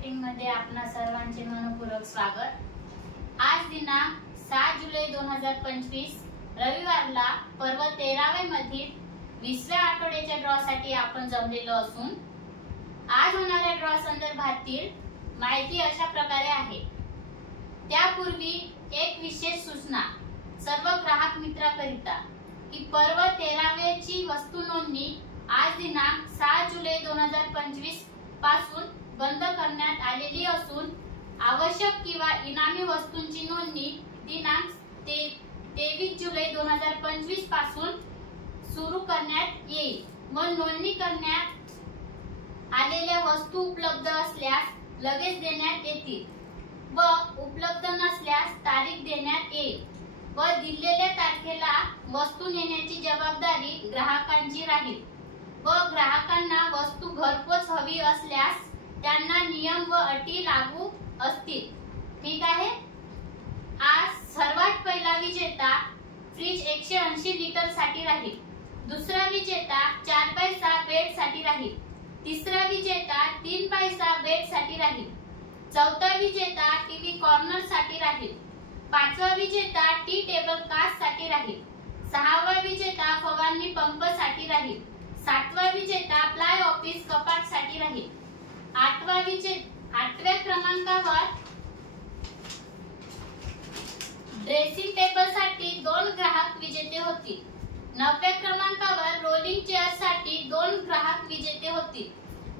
Marketing मध्ये आपणा सर्वांचे मनपूर्वक स्वागत। आज दिनांक 7 जुलै 2025 रविवारला पर्व 13वे मधील 20व्या आठवड्याच्या ड्रॉ साठी आपण जमलेलो असून आज होणाऱ्या ड्रॉ संदर्भातील माहिती अशा प्रकारे आहे। त्यापूर्वी एक विशेष सूचना सर्व ग्राहक मित्रांकरिता की पर्व 13वे ची वस्तू नोंदणी आज दिनांक 7 जुलै 2025 पासून बंद करण्यात आलेली असून आवश्यक किंवा इनामी वस्तूंची नोंदणी दिनांक 23 जुलै 2025 पासून सुरू करण्यात येईल व नोंदणी करण्यात आलेल्या वस्तू उपलब्ध असल्यास लगेच देण्यात येतील व उपलब्ध नसल्यास तारीख देण्यात येईल व दिलेल्या तारखेला वस्तू नेण्याची जबाबदारी ग्राहकांची राहील व ग्राहकांना वस्तू घरपोच हवी असल्यास त्यांना नियम व अटी लागू असतील। ठीक आहे। आज सर्वात पहिला विजेता फ्रीज 180 लिटर साठी राहील। दुसरा विजेता 4x6 बेड साठी राहील। तिसरा विजेता 3x6 बेड साठी राहील। चौथा विजेता टीव्ही कॉर्नर साठी राहील। पाचवा विजेता टी टेबल कास्ट साठी राहील। सहावा विजेता फवारणी पंप साठी राहील। सातवा विजेता प्लाय ऑफिस कपाट साठी राहील। आठव्या क्रमांकावर ड्रेसिंग टेबल साठी 2 ग्राहक विजेते होतील। 9व्या क्रमांकावर रोलिंग चेअर साठी 2 ग्राहक विजेते होतील।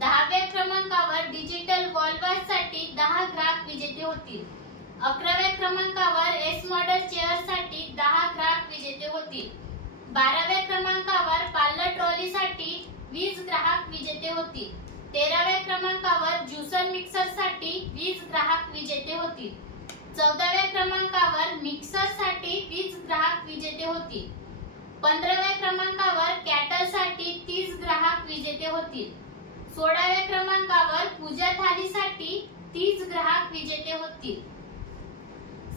10व्या क्रमांकावर डिजिटल वॉलवॉश साठी 10 ग्राहक विजेते होतील। 11व्या क्रमांकावर एस मॉडेल चेअर साठी 10 ग्राहक विजेते होतील। 12व्या क्रमांकावर पार्लर ट्रॉली साठी 20 ग्राहक विजेते होतील। 13व्या क्रमांकावर ज्यूसर मिक्सर साठी 20 ग्राहक विजेते होतील। 14व्या क्रमांकावर मिक्सर साठी 20 ग्राहक विजेते होतील। 15व्या क्रमांकावर कॅटल साठी 30 ग्राहक विजेते होतील। 16व्या क्रमांकावर पूजा थाली साठी 30 ग्राहक विजेते होतील।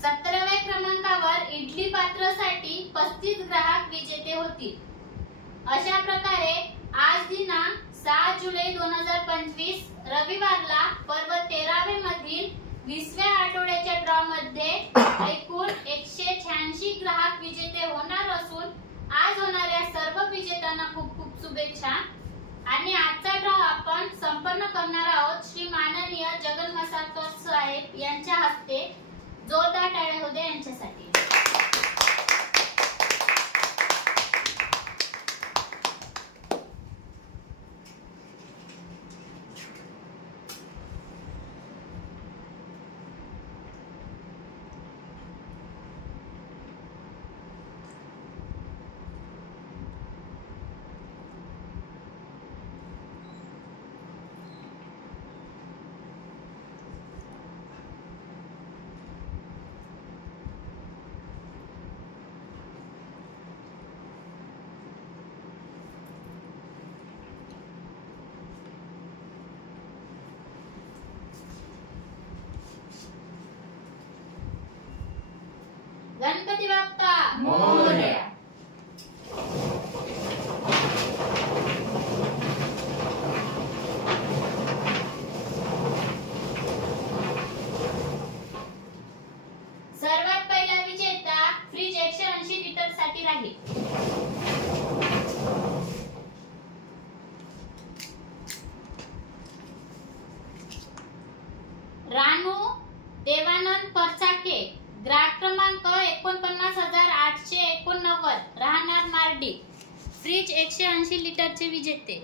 17व्या क्रमांकावर इडली पात्र साठी 35 ग्राहक विजेते होतील। अशा प्रकारे आज दिनांक 7 जुलै 2025 रविवारला पर्व 13वे मधील 20व्या आठवड्याच्या ड्रॉ मध्ये एकूण 186 ग्राहक विजेते होणार असून आज होणाऱ्या सर्व विजेत्यांना खूप खूप शुभेच्छा। आणि आजचा ड्रॉ आपण संपन्न करणार आहोत श्री माननीय जगन मसालकर साहेब यांच्या हस्ते। जोरदार टाळ्या होऊ द्या यांच्यासाठी। गणपती बाप्पा मोरया। सर्वात पहिला विजेता फ्रीज 180 लिटर साठी राहील। रानू देवानंद परचाके, ग्राहक क्रमांक 49,889, राहणार मार्डी, फ्रीज 180 लिटरचे विजेते।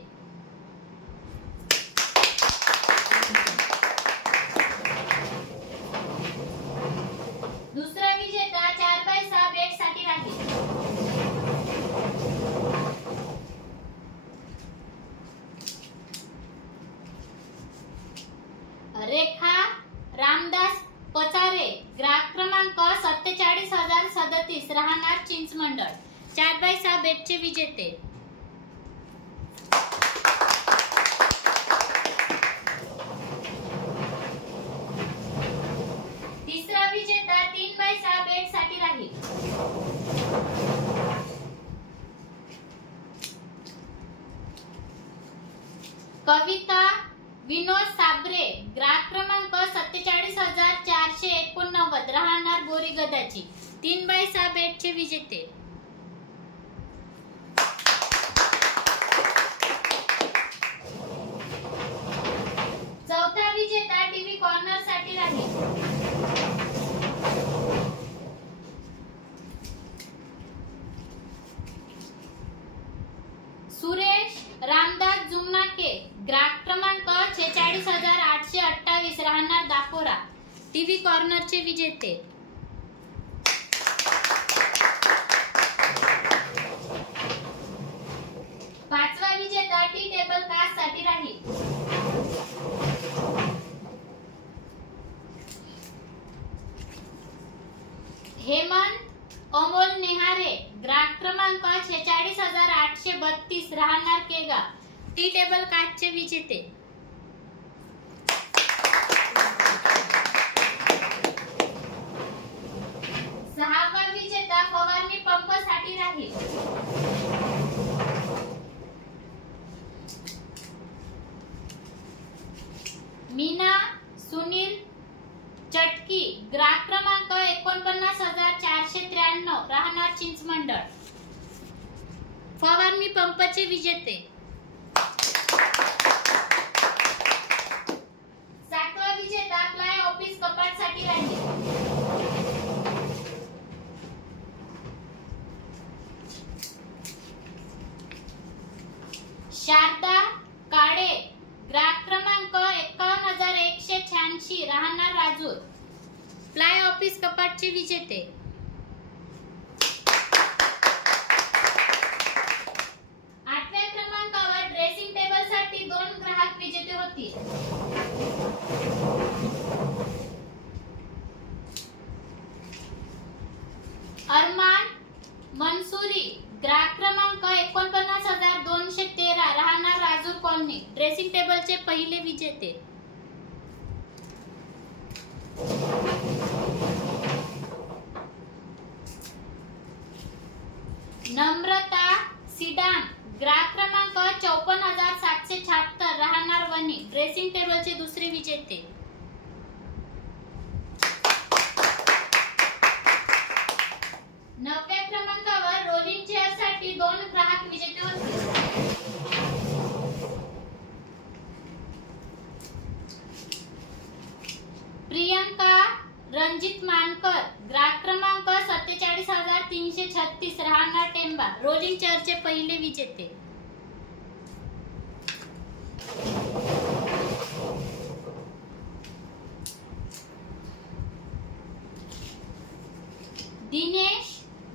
दुसरा विजेता 4x6 बेड साठी राहील। रेखा रामदास पचारे, ग्राहक क्रमांक 47,037, राहणार चिंचमंडळ, 4x6 बेडचे विजेते। तिसरा विजेता 3x6 बेड साठी राहील। कविता विनोद साबरे ग्राहक क्रमांक 47,489 राहणार बोरीगदाची 3x6 बेटचे विजेते. चौथा विजेता टीव्ही कॉर्नर साठी राहील. सुरेश रामदास जुमनाके ग्राहक क्रमांक 46,828 राहणार दापोरा टीव्ही कॉर्नरचे विजेते. पाचवा विजेता टी टेबल कास्ट साठी राहील. हेमंत अमोल नेहारे ग्राहक क्रमांक 46,832 राहणार केगा टी टेबल काचचे विजेते. सहावा विजेता फवारणी पंप साठी राहील. मीना सुनील चटकी ग्राहक क्रमांक 49,493 राहणार चिंचमंडळ फवारणी पंपचे विजेते. सातवा विजेता प्लाय ऑफिस कपाट साठी राहील. शारदा काळे ग्राहक क्रमांक 51,186 राहणार राजूर प्लाय ऑफिस कपाटचे विजेते. आठव्या क्रमांकावर ड्रेसिंग टेबल साठी 2 ग्राहक विजेते होतील. अरमान मनसुरी ग्राहक क्रमांक 49,213 राहणार राजूर कॉलनी ड्रेसिंग टेबलचे पहिले विजेते. नम्रता सिडान ग्राहक क्रमांक 54,776 राहणार वनी ड्रेसिंग टेबलचे दुसरे विजेते. नवव्या क्रमांकावर रोलिंग चेअर साठी 2 ग्राहक विजेते होते. प्रियंका रणजित मानकर ग्राहक क्रमांक 47,336 राहणार टेंबा रोलिंग चेअरचे पहिले विजेते. दिनेश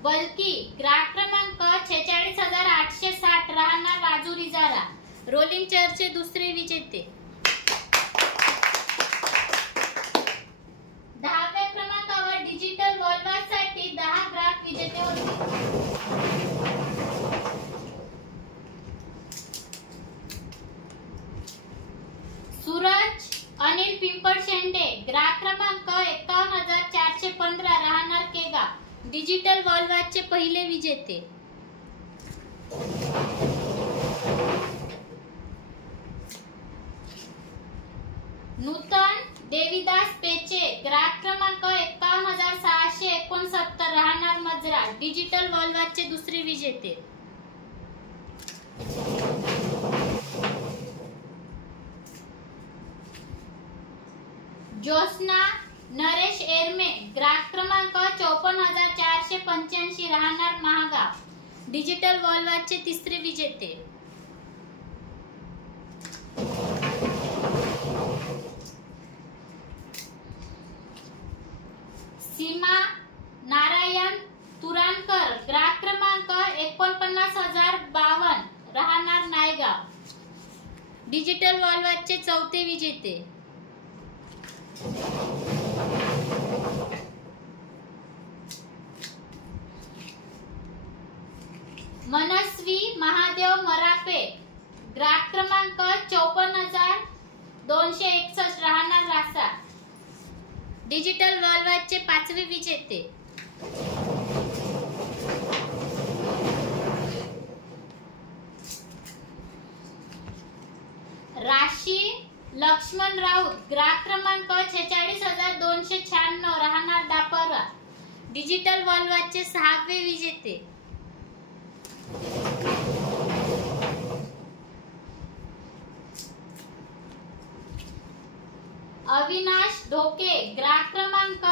बलकी ग्राहक क्रमांक 46,860 राहणार राजूर इजारा रोलिंग चेअरचे दुसरे विजेते. 10व्या क्रमांकावर डिजिटल वॉलवॉच साठी 10 ग्राहक विजेते होते. सूरज अनिल पिंपळशेंडे ग्राहक क्रमांक 51,415 राहणार केगा डिजिटल वॉलवॉचचे पहिले विजेते. नूतन देवीदास पेचे ग्राहक क्रमांक 51,669 राहणार मजरा डिजिटल वॉलवॉचचे दुसरे विजेते. ज्योत्स्ना नरेश एरमे ग्राहक क्रमांक 54,485 राहणार महागाव डिजिटल वॉलवॉचचे तिसरे विजेते. सीमा नारायण तुरानकर ग्राहक क्रमांक 49,052 राहणार नायगाव डिजिटल वॉलवॉचचे चौथे विजेते. मनस्वी महादेव मरापे ग्राहक क्रमांक 54,261 राहणार रासा डिजिटल वॉलवॉचचे पाचवे विजेते. राशी लक्ष्मण राऊत ग्राहक क्रमांक 46,296 राहणार दापरा डिजिटल वॉलवॉचचे 6वे विजेते. अविनाश ढोके ग्राहक क्रमांक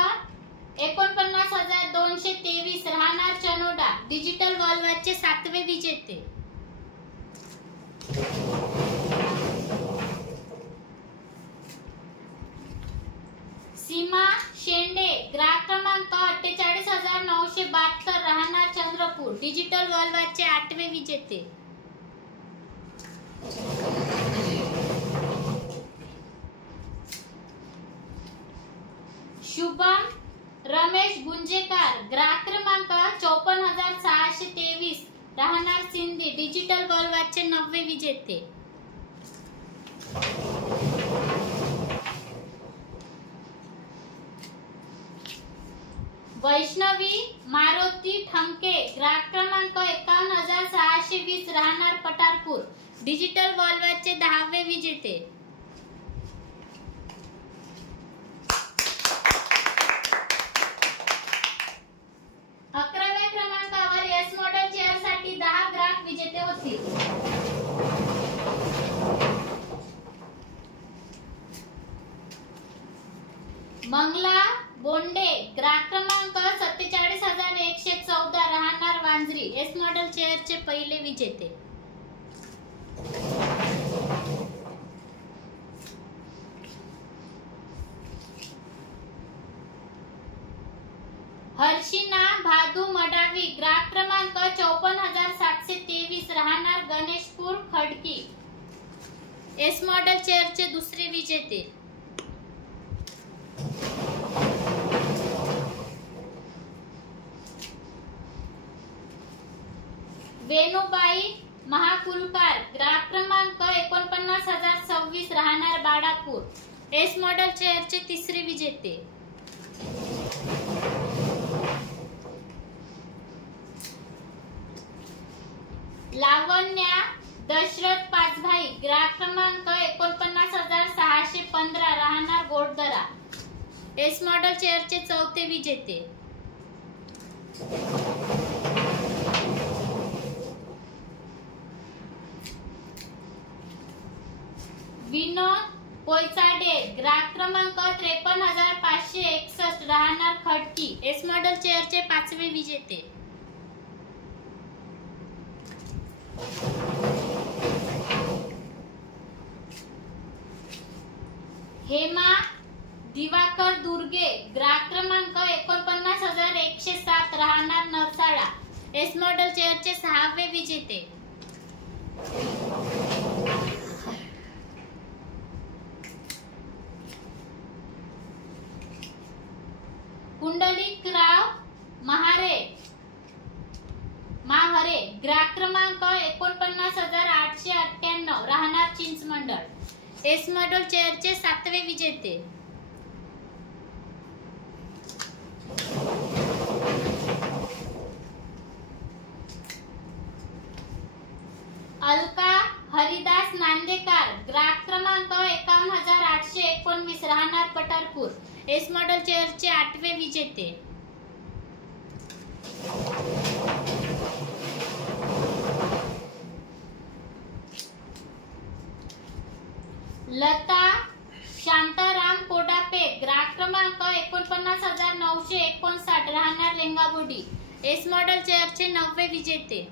49,223 राहणार चनोडा डिजिटल वॉलवॉचचे 7वे विजेते. सीमा शेंडे ग्राहक क्रमांक 48,972 राहणार चंद्रपूर डिजिटल वॉलवॉचचे 8वे विजेते. शुभम रमेश गुंजेकर ग्राहक क्रमांक 54,623 राहणार सिंधी डिजिटल वॉलवॉचचे 9वे विजेते. वैष्णवी मारुती ठमके ग्राहक क्रमांक 51,620 राहणार पठारपूर डिजिटल वॉलवॉचचे 10वे विजेते. अकराव्या क्रमांकावर एस मॉडेल चेअर साठी 10 ग्राहक विजेते होतील. मंगला बोंडे ग्राहक क्रमांक 47,114 राहणार वांजरी एस मॉडेल चेअरचे पहिले विजेते. हर्षिना भादू मडावी ग्राहक क्रमांक 54,723 राहणार गणेशपूर खडकी एस मॉडेल चेअरचे 2रे विजेते. वेणुबाई महाकुलकार ग्राहक क्रमांक 49,026 राहणार बाडापूर एस मॉडेल चेअरचे 3रे विजेते. लावण्या दशरथ पाचभाई ग्राहक क्रमांक 49,615 राहणार गोडदरा एस मॉडेल चेअरचे 4थे विजेते. विनोद पोयचाडे ग्राहक क्रमांक 53,561 राहणार खडकी एस मॉडेल चेअरचे 5वे विजेते. हेमा दिवाकर दुर्गे ग्राहक क्रमांक 49,107 राहणार नरसाळा एस मॉडेल चेअरचे 6वे विजेते. कुंडलिकराव महारे ग्राहक क्रमांक 49,898 राहणार चिंचमंडळ एस मॉडेल चेअरचे 7वे विजेते. अलका हरिदास नांदेकर ग्राहक क्रमांक 51,819 राहणार पठारपूर एस मॉडेल चेअरचे 8वे विजेते. लता शांताराम कोडापे ग्राहक क्रमांक 49,959 राहणार रेंगाबोडी एस मॉडेल चेअरचे 9वे विजेते.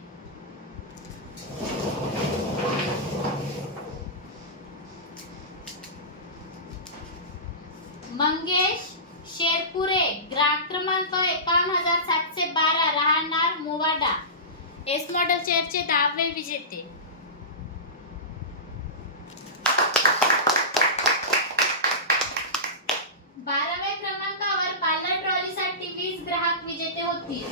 मंगेश शेरपुरे ग्राहक क्रमांक 51,712 राहणार मोवाडा एस मॉडेल चेअरचे 10वे विजेते. बाराव्या क्रमांकावर पार्लर ट्रॉलीसाठी 20 ग्राहक विजेते होतील.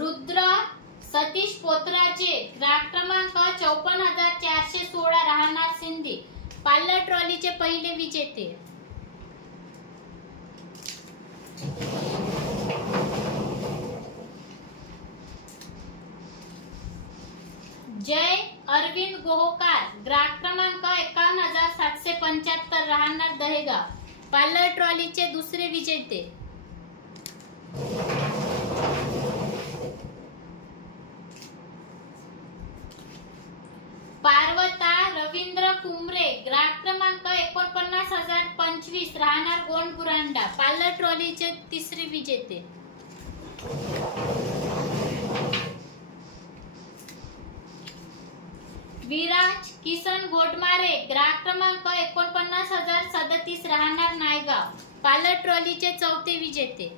रुद्र सतीश पोत्राचे ग्राहक क्रमांक 54,416 राहणार सिंधी पार्लर ट्रॉलीचे पहिले विजेते. अरविंद गोहोकार ग्राहक क्रमांक 51,775 राहणार दहेगाव, पार्लर ट्रॉलीचे दुसरे विजेते. पार्वता रवींद्र कुमरे ग्राहक क्रमांक 49,025 राहणार गोंडपुरांडा, पार्लर ट्रॉलीचे तिसरे विजेते. विराज किसन घोटमारे ग्राहक क्रमांक 49,037 राहणार नायगाव, पार्लर ट्रॉलीचे चौथे विजेते.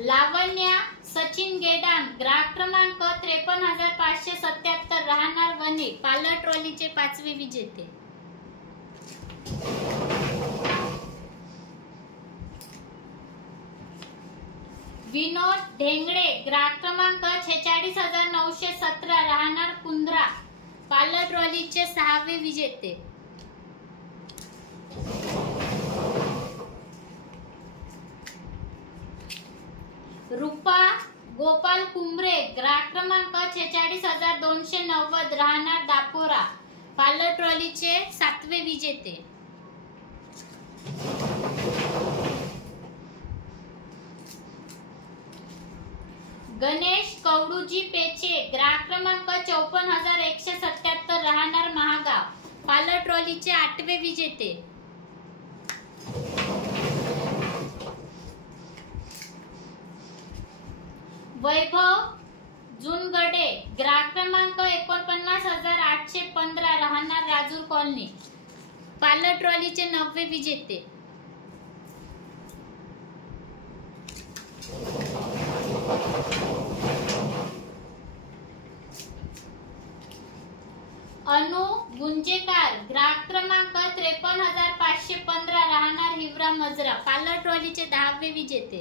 लावण्या सचिन गेडाम ग्राहक क्रमांक 53,577 राहणार वने, पार्लर ट्रॉलीचे पाचवे विजेते. विनोद ढेंगळे ग्राहक क्रमांक 46,917 राहणार कुंद्रा, पार्लर ट्रॉलीचे सहावे विजेते. रूपा गोपाल कुंभरे ग्राहक क्रमांक 46,290 राहणार दापोरा, पार्लर ट्रॉलीचे सातवे विजेते. गणेश कवडूजी पेचे ग्राहक क्रमांक 54,177 राहणार महागाव, पार्लर ट्रॉलीचे आठवे विजेते. वैभव जुनगडे ग्राहक क्रमांक 49,815 राहणार राजूर कॉलनी, पार्लर ट्रॉलीचे नववे विजेते. अनु गुंजेकार ग्राहक क्रमांक 53,515 राहणार हिवरा मजरा, पार्लर ट्रॉलीचे 10वे विजेते.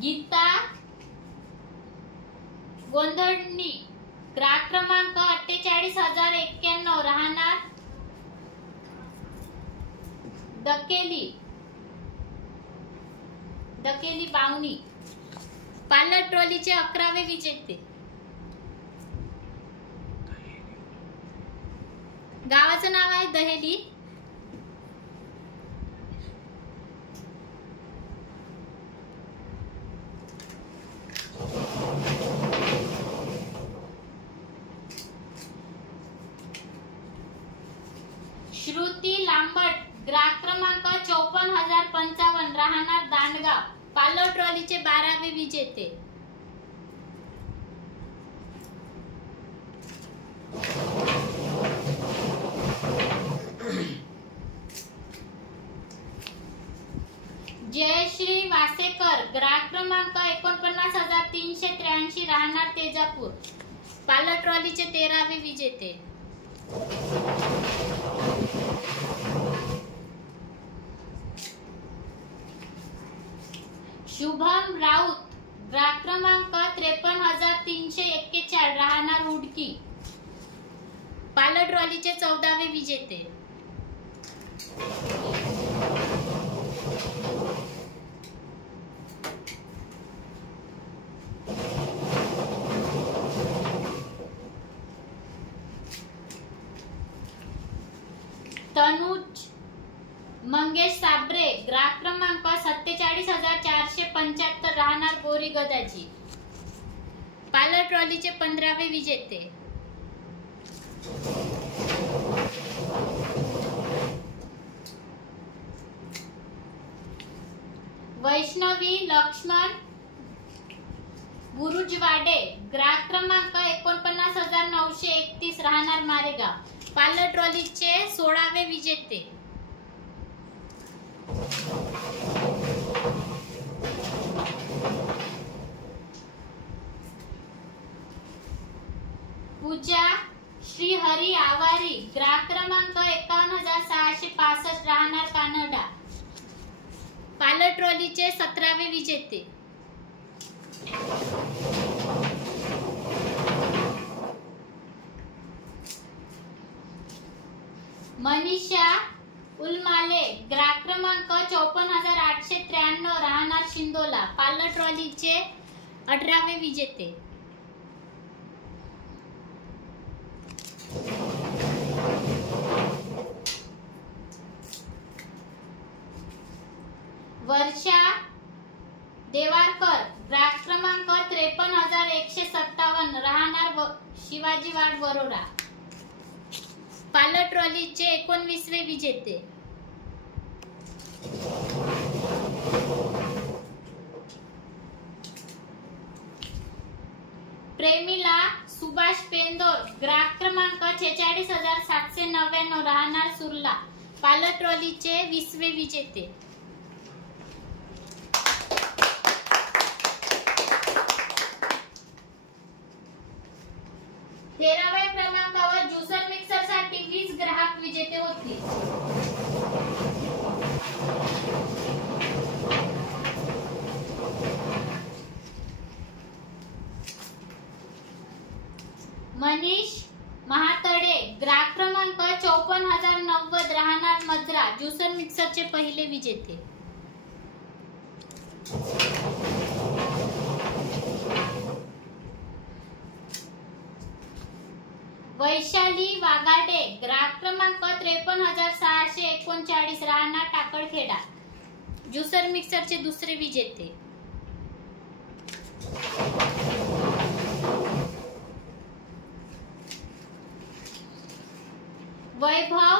गीता गोंधळणी ग्राहक क्रमांक 48,091 राहणार दकेली बावणी, पार्लर ट्रॉलीचे 11वे विजेते. गावाचं नाव आहे दहेली. श्रुती लांबट ग्राहक क्रमांक 54,055 राहणार दांडगाव, पार्लर ट्रॉलीचे 12वे विजेते. जयश्री वासेकर ग्राहक क्रमांक 49,383 राहणार तेजापूर, पार्लर ट्रॉलीचे 13वे विजेते. शुभम राऊत ग्राहक क्रमांक 53,341 राहणार हुडकी, पार्लर ट्रॉलीचे 14वे विजेते. तनुज मंगेश साबरे ग्राहक क्रमांक 47,475 राहणार बोरी गदाची, पार्लर ट्रॉलीचे 15वे विजेते. वैष्णवी लक्ष्मण गुरुजवाडे ग्राहक क्रमांक 49,931 राहणार मारेगाव, पार्लर ट्रॉलीचे 16वे विजेते. पूजा श्रीहरी आवारी ग्राहक क्रमांक 51,665 राहणार कानडा, पार्लर ट्रॉलीचे 17वे विजेते. मनीषा उलमाले ग्राहक क्रमांक 54,893 राहणार शिंदोला, पार्लर ट्रॉलीचे 18वे विजेते. वर्षा देवारकर ग्राहक क्रमांक 53,157 राहणार शिवाजीवाड वरोरा, पार्लर ट्रॉलीचे 19वे विजेते. प्रेमिला सुभाष पेंदोर ग्राहक क्रमांक 46,799 राहणार सुरला, पार्लर ट्रॉलीचे 20वे विजेते. तेराव्या क्रमांकावर ज्युसर मिक्सर साठी 20 ग्राहक विजेते होतील. मनीष महातडे ग्राहक क्रमांक 54,090 राहणार मजरा, ज्युसर मिक्सरचे पहिले विजेते. वैशाली वागाडे ग्राहक क्रमांक 53,639 राहणार टाकळखेडा, ज्युसर मिक्सरचे दुसरे विजेते. वैभव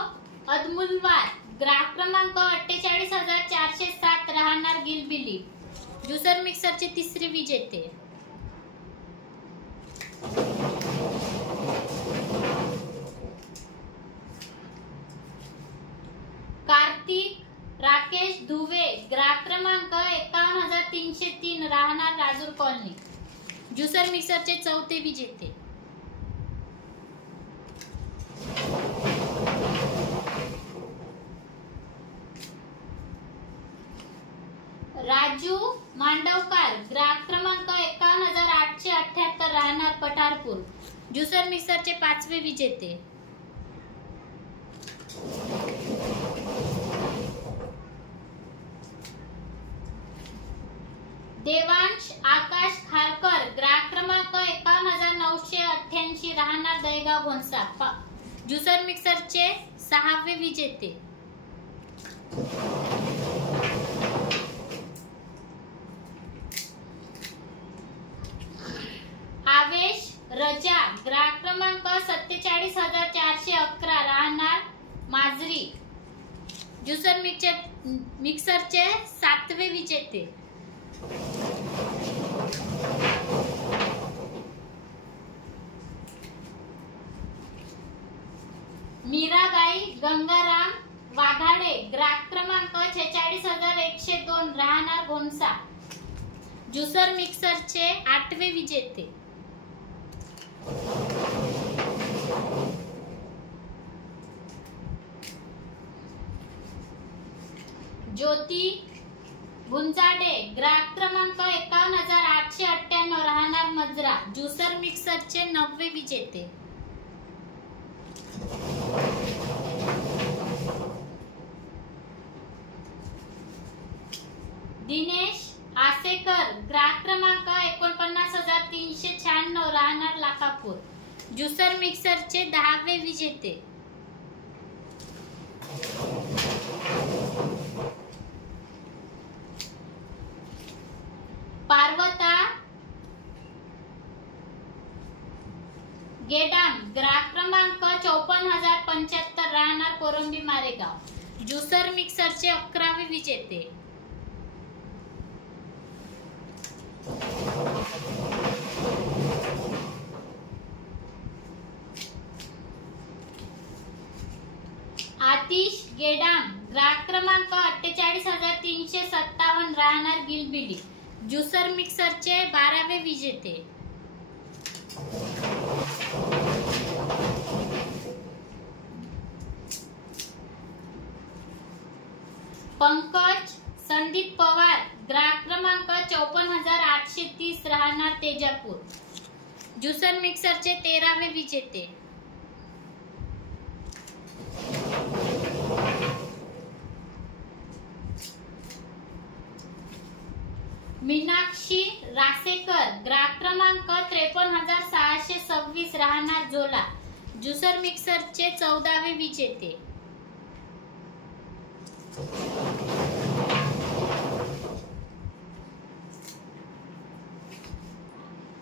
अदमुलवार ग्राहक क्रमांक 48,407 राहणार गिलबिली, ज्युसर मिक्सरचे तिसरे विजेते. कार्तिक राकेश धुवे ग्राहक क्रमांक 51,303 राहणार राजूर कॉलनी, ज्युसर मिक्सरचे चौथे विजेते. राजू मांडवकार ग्राहक क्रमांक 51,878 राहणार पठारपूर, ज्युसर मिक्सरचे 5वे विजेते. देवांश आकाश खारकर ग्राहक क्रमांक 51,988 राहणार दहेगाव भोंसा, ज्युसर मिक्सरचे 6वे विजेते. आवेश रजा ग्राहक क्रमांक 47,411 राहणार माजरी, ज्युसर मिक्सरचे 7वे विजेते. मीराबाई गंगाराम वाघाडे ग्राहक क्रमांक 46,102 राहणार घोणसा, ज्युसर मिक्सरचे 8वे विजेते. ज्योती गुंजाडे ग्राहक क्रमांक 51,898 राहणार मजरा, ज्युसर मिक्सरचे 9वे विजेते. दिनेश आसेकर ग्राहक क्रमांक 49,396 राहणार लाखापूर, ज्युसर मिक्सरचे 10वे विजेते. पार्वता गेडाम ग्राहक क्रमांक 54,075 राहणार कोरंबी मारेगाव, ज्युसर मिक्सरचे 11वे विजेते. आतिश गेडाम ग्राहक क्रमांक 48,357 राहणार गिलबिली, ज्युसर मिक्सरचे 12वे विजेते. पंकज संदीप पवार ग्राहक क्रमांक 54,830 राहणार तेजापूर, ज्युसर मिक्सरचे 13वे विजेते. मीनाक्षी रासेकर ग्राहक क्रमांक 53,626 राहणार झोला, ज्युसर मिक्सरचे 14वे विजेते.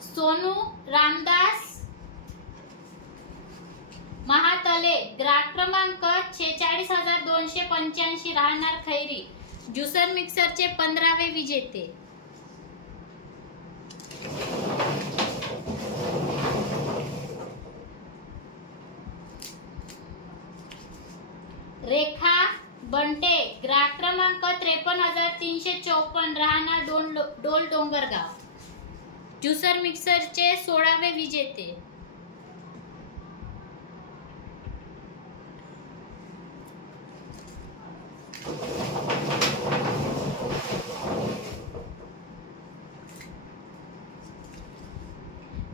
सोनू रामदास महातले ग्राहक क्रमांक 46,285 राहणार खैरी, ज्युसर मिक्सरचे 15वे विजेते. रेखा बंटे ग्राहक क्रमांक 53,354 राहणार डोल डोंगरगाव, ज्युसर मिक्सरचे 16वे विजेते.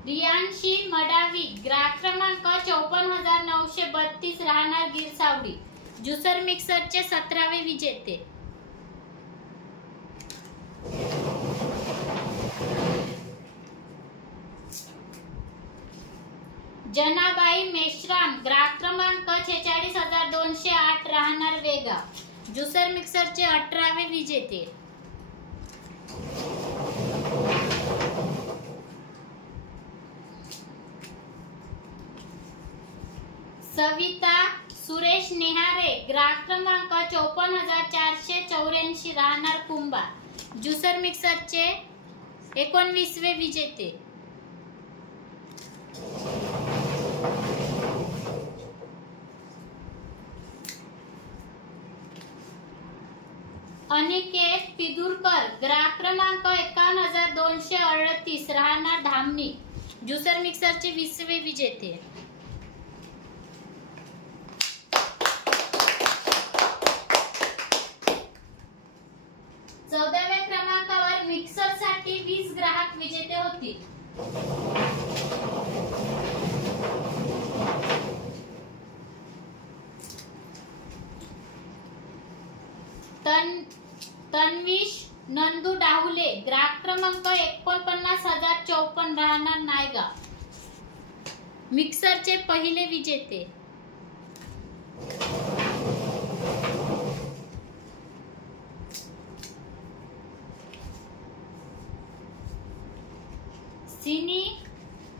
रियांशी मडावी ग्राहक क्रमांक 54,932 राहणार गिरसावडी, ज्युसर मिक्सरचे 17वे विजेते. जनाबाई मेश्राम ग्राहक क्रमांक 46,208 राहणार वेगा, ज्युसर मिक्सरचे 18वे विजेते. सविता सुरेश नेहारे ग्राहक क्रमांक 54,484 राहणार कुंभा, ज्युसर मिक्सरचे 19वे विजेते. अनिकेत पिदुरकर ग्राहक क्रमांक 51,238 राहणार धामणी, ज्युसर मिक्सरचे 20वे विजेते. मिक्सर साठी 20 ग्राहक विजेते होतील. तन्विश नंदू डाहुले ग्राहक क्रमांक 49,054 राहणार नायगाव, मिक्सरचे पहिले विजेते. सिनी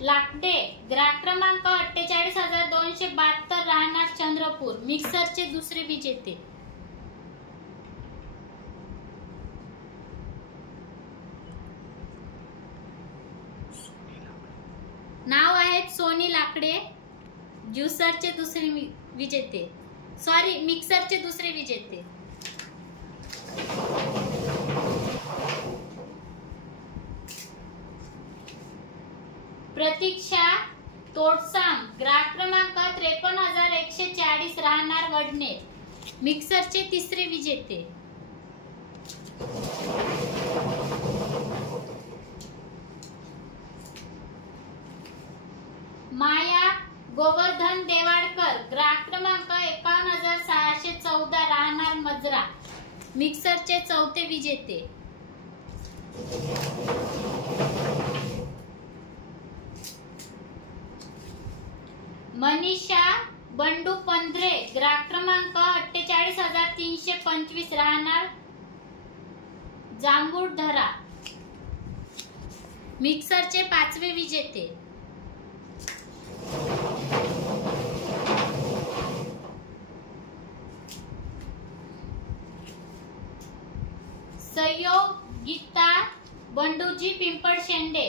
लाकडे ग्राहक क्रमांक 48,272 राहणार चंद्रपूर, मिक्सरचे 2रे विजेते. नाव आहेत सोनी लाकडे, ज्युसरचे 2रे विजेते, सॉरी मिक्सरचे 2रे विजेते. प्रतीक्षा तोडसाम ग्राहक क्रमांक 53,140 राहणार वडनेर, मिक्सरचे 3रे विजेते. माया गोवर्धन देवाडकर ग्राहक क्रमांक 51,614 राहणार मजरा, मिक्सरचे 4थे विजेते. मनीषा बंडू पंधरे ग्राहक क्रमांक 48,325 राहणार जांभूळधरा, मिक्सरचे 5वे विजेते. सहयोगिता बंडूजी पिंपळशेंडे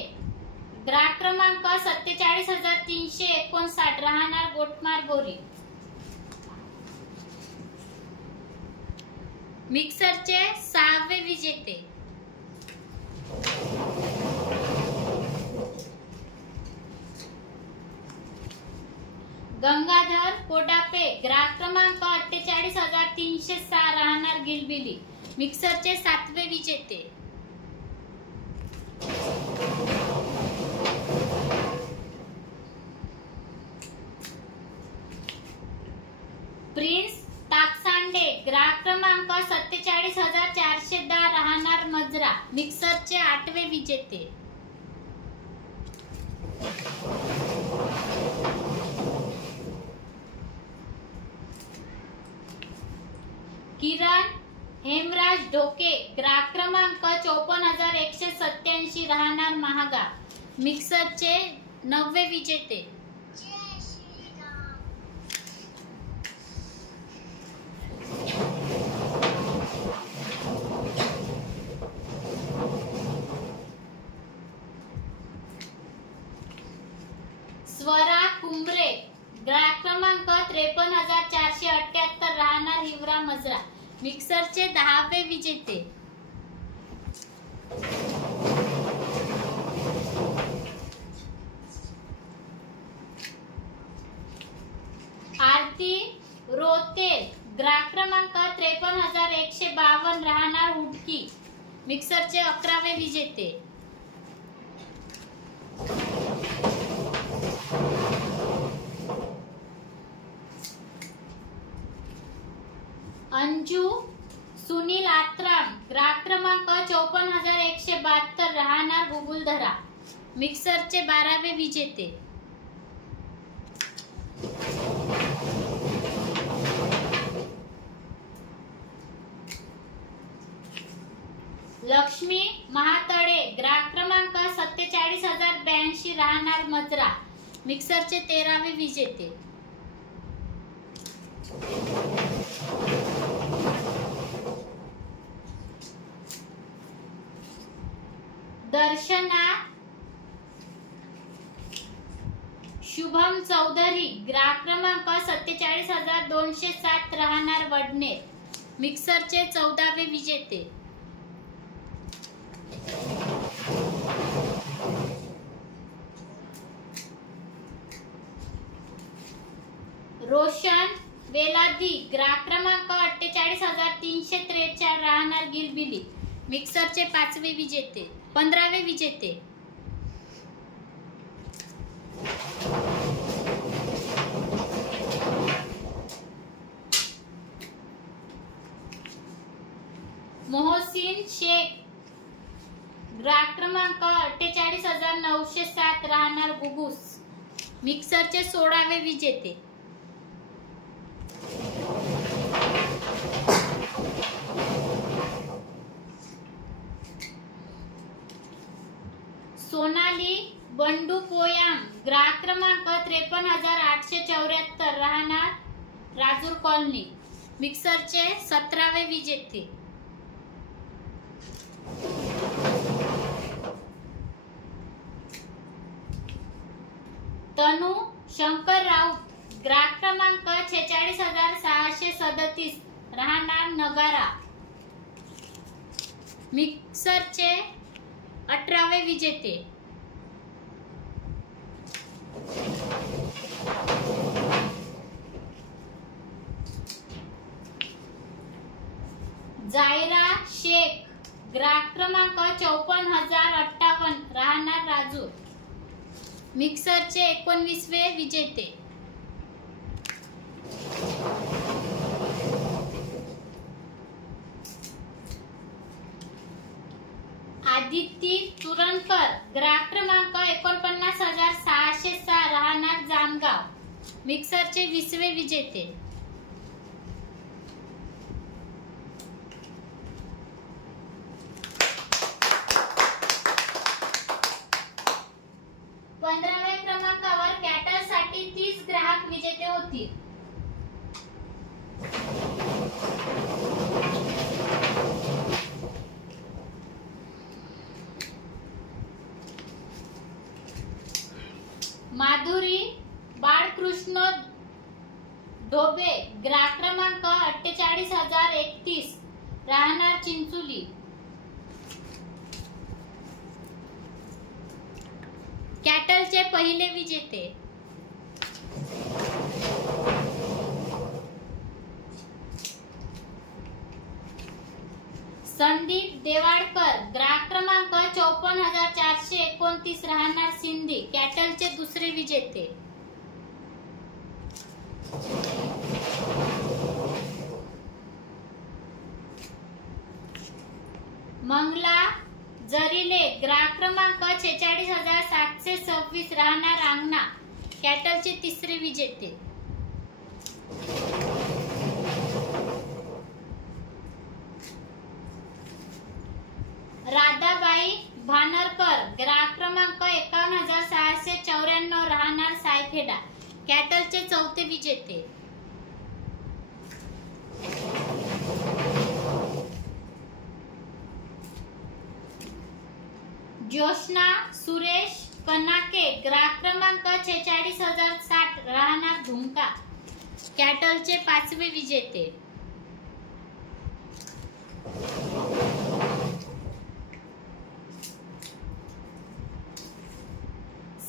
ग्राहक क्रमांक 47,359 राहणार गोटमार बोरी, मिक्सरचे 6वे विजेते. गंगाधर कोडापे ग्राहक क्रमांक 48,306 राहणार गिलबिली, मिक्सरचे 7वे विजेते. प्रिन्स टाकसांडे ग्राहक क्रमांक 47,410 राहणार मजरा, मजरा मिक्सरचे 8वे विजेते. किरण हेमराज ढोके ग्राहक क्रमांक 54,187 राहणार महागा मिक्सरचे 9वे विजेते. स्वरा कुंभरे ग्राहक क्रमांक 53,478 राहणार हिवरा मजरा मिक्सरचे 10वे विजेते. आरती रोते ग्राहक क्रमांक 53,152 राहणार हुडकी मिक्सरचे 11वे विजेते. अंजू सुनील आत्राम ग्राहक क्रमांक 54,172 राहणार गुगुलधरा मिक्सरचे 12वे विजेते. लक्ष्मी महातडे ग्राहक क्रमांक 47,082 राहणार मजरा मिक्सरचे 13वे विजेते. दर्शना शुभम चौधरी ग्राहक क्रमांक 47,207 राहणार वडनेर मिक्सरचे 14वे विजेते. रोशन वेलादी ग्राहक क्रमांक 48,343 राहणार गिरबिली मिक्सरचे 15वे विजेते. मोहसिन शेख ग्राहक क्रमांक 48,907 राहणार गुगूस मिक्सरचे 16वे विजेते. सोनाली बंडू पोयाम ग्राहक क्रमांक 53,874 राहणार राजूर कॉलनी मिक्सरचे 17वे विजेते. तनु शंकर राऊत ग्राहक क्रमांक 46,637 राहणार नगारा मिक्सरचे 18वे विजेते. जायरा शेख ग्राहक क्रमांक 54,058 राहणार राजूर मिक्सरचे 19वे विजेते. आदिती तुरणकर ग्राहक क्रमांक 49,606 राहणार जामगाव मिक्सरचे 20वे विजेते. पंधराव्या क्रमांकावर कॅटल साठी 30 ग्राहक विजेते होतील. माधुरी बाळकृष्ण ढोबे ग्राहक क्रमांक 48,031 राहणार चिंचोली कॅटलचे पहिले विजेते. संदीप देवाडकर ग्राहक क्रमांक 54,429 राहणार सिंधी कॅटलचे दुसरे विजेते. मंगला जरीले ग्राहक क्रमांक 46,726 राहणार रांगणा कॅटलचे तिसरे विजेते. राधाबाई भानरकर ग्राहक क्रमांक 51,694 राहणार सायखेडा कॅटलचे चौथे विजेते. ज्योत्स्ना सुरेश कनाके ग्राहक क्रमांक 46,060 राहणार धुमका कॅटलचे पाचवे विजेते.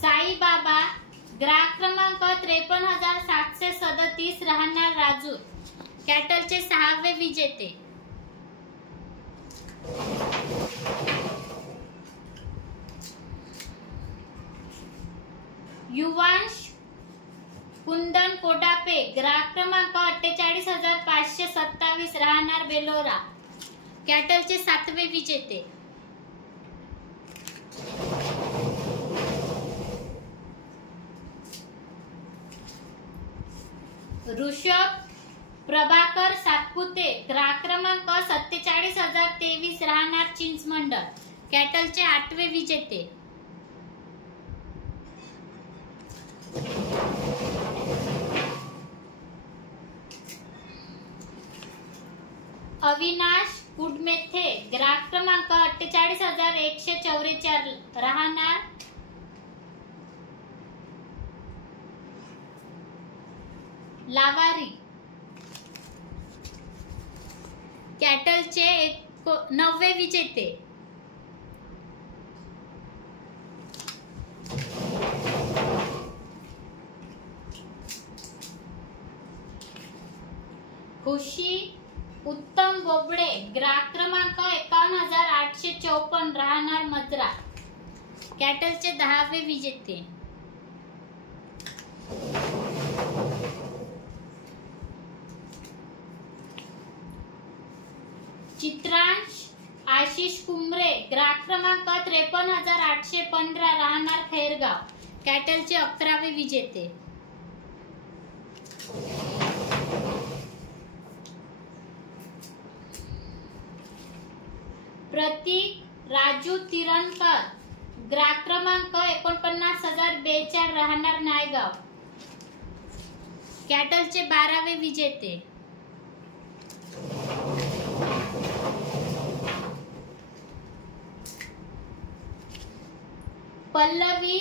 साई बाबा ग्राहक क्रमांक 53,737 राहणार राजूर कॅटलचे सहावे विजेते. युवांश कुंदन कोडापे ग्राहक क्रमांक 48,527 राहणार बेलोरा कॅटलचे सातवे विजेते. ऋषभ प्रभाकर सातपुते ग्राहक क्रमांक 47,023 राहणार चिंचमंडळ कॅटलचे आठवे विजेते. अविनाश कुडमेथे ग्राहक क्रमांक 48,144 राहणार लावारी कॅटलचे नववे विजेते. खुशी उत्तम बोबडे ग्राहक क्रमांक 51,854 राहणार मजरा कॅटलचे 10वे विजेते. चित्रांश आशिष कुंभरे ग्राहक क्रमांक 53,815 राहणार खैरगाव कॅटलचे 11वे विजेते. प्रतीक राजू तिरणकर ग्राहक क्रमांक 49,042 राहणार नायगाव कॅटलचे 12वे विजेते. पल्लवी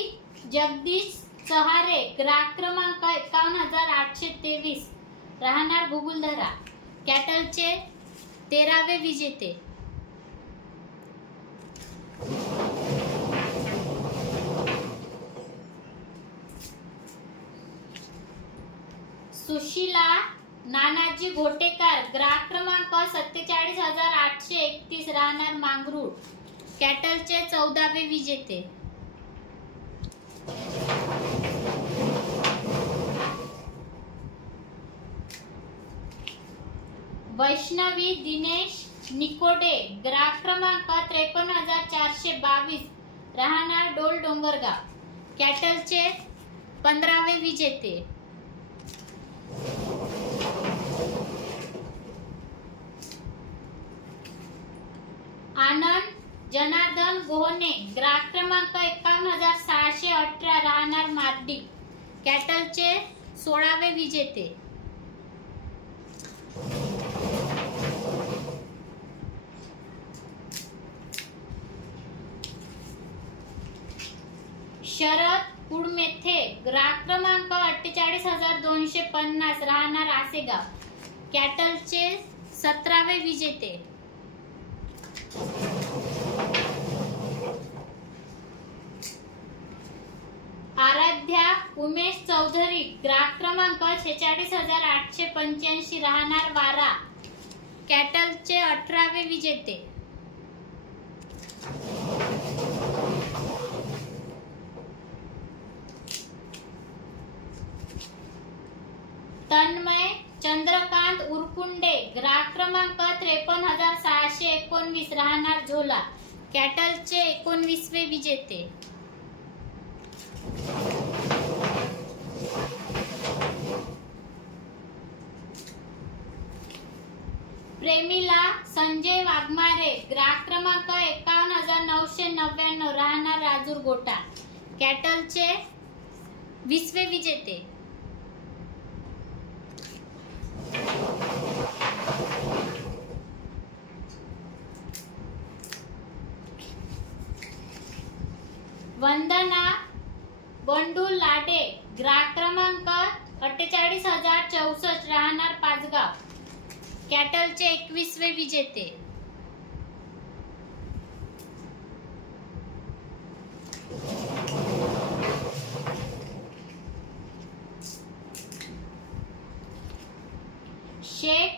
जगदीश सहारे ग्राहक क्रमांक 51,823 राहणार गुगुलधरा कॅटलचे 13वे विजेते. सुशीला नानाजी घोटेकर ग्राहक क्रमांक 47,831 राहणार मांगरूळ कॅटलचे 14वे विजेते. वैष्णवी दिनेश निकोडे ग्राहक क्रमांक 53,422 राहणार डोल डोंगरगाव कॅटलचे 15वे विजेते. आनंद जनार्दन गोहने ग्राहक क्रमांक 51,618 राहणार मार्डी कॅटलचे 16वे विजेते. शरद कुडमेथे ग्राहक क्रमांक 48,250 राहणार आसेगाव कॅटलचे 17वे विजेते. आराध्या उमेश चौधरी ग्राहक क्रमांक 46,885 राहणार वारा कॅटलचे 18वे विजेते. तन्मय चंद्रकांत उरकुंडे ग्राहक क्रमांक 53,619 राहणार झोला कॅटलचे 19वे विजेते. प्रेमिला संजय वाघमारे, ग्राहक क्रमांक 51,999, राहणार राजूर गोटा, कॅटलचे 20वे विजेते. वंदना बंडू लाडे, ग्राहक क्रमांक 48,064, राहणार पाचगाव, कॅटलचे 21वे विजेते. शेख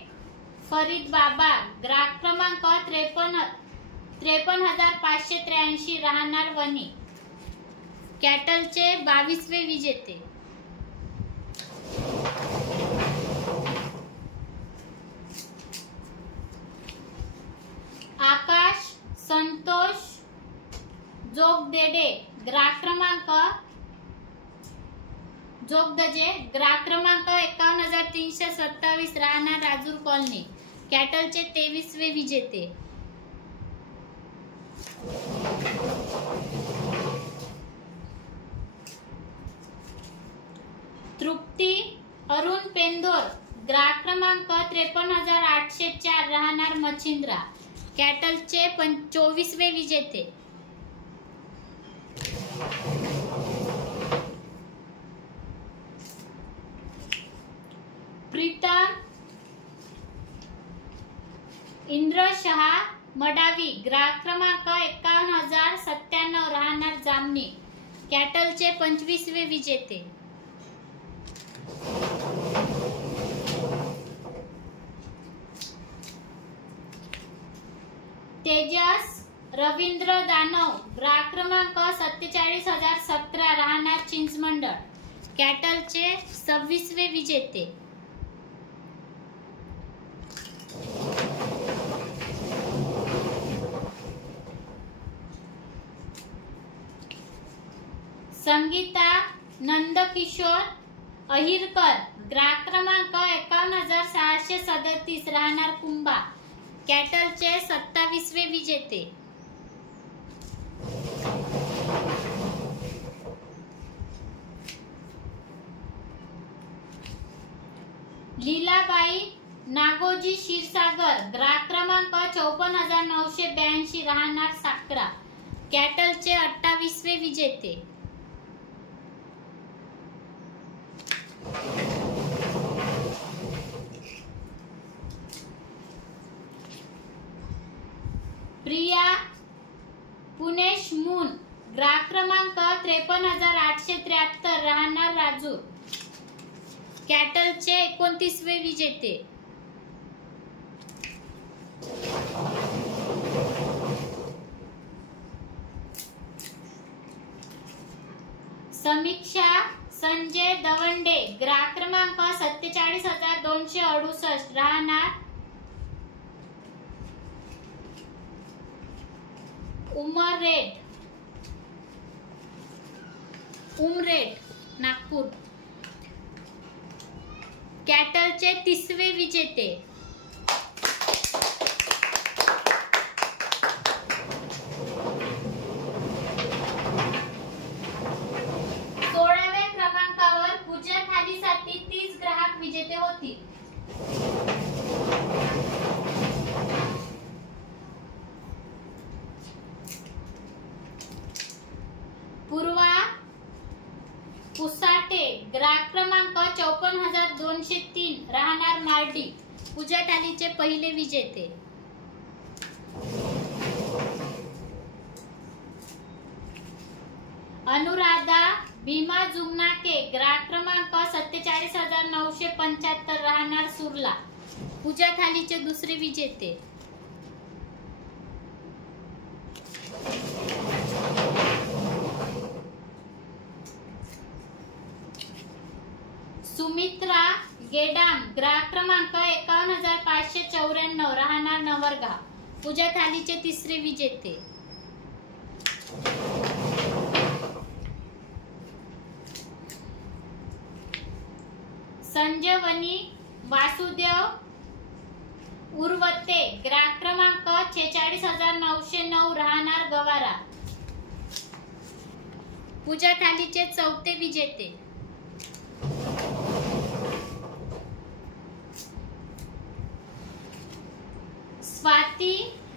फरीद बाबा, ग्राहक क्रमांक 53,583, राहणार वणी, कॅटलचे 22वे विजेते. आकाश संतोष जोगदेडे, ग्राहक क्रमांक 51,327, राहणार राजूर कॉलनी, कॅटलचे 23वे विजेते. तृप्ती अरुण पेंदोर, ग्राहक क्रमांक 53,804, राहणार मच्छिंद्रा, कॅटलचे 24वे विजेते. प्रीतम इंद्र शहा मडावी, ग्राहक क्रमांक 51,097, राहणार जामनी, कॅटलचे 25वे विजेते. तेजस रवींद्र दानव, ग्राहक क्रमांक 47,017, राहणार चिंचमंडळ, कॅटलचे 26वे विजेते. संगीता नंदकिशोर अहिरकर, ग्राहक क्रमांक 51,637, राहणार कुंभा, कॅटलचे 27वे विजेते. लीलाबाई नागोजी क्षीरसागर, ग्राहक क्रमांक 54,982, राहणार साकरा, कॅटलचे 28वे विजेते. प्रिया पुनेश मून, ग्राहक क्रमांक 53,873, राहणार राजूर, कॅटलचे 29वे विजेते. समीक्षा संजय दवंडे, ग्राहक क्रमांक 47,268, राहणार उमरेड नागपूर, कॅटलचे 30वे विजेते. पूजा थालीसाठी 30 ग्राहक विजेते होतील. पूर्वा पुसाटे, ग्राहक क्रमांक 54,203, राहणार मार्डी, पूजा थालीचे पहिले विजेते. अनुराधा भीमा जुगनाके, ग्राहक क्रमांक 47,975, राहणार सुरला, पूजा थालीचे दुसरे विजेते. सुमित्रा गेडाम, ग्राहक क्रमांक 51,594, राहणार नवरगाव, पूजा थालीचे तिसरे विजेते. संजीवनी वासुदेव उरवते ग्राहक क्रमांक 46,909 राहणार गवारा. पूजा थालीचे 4थे विजेते. स्वाती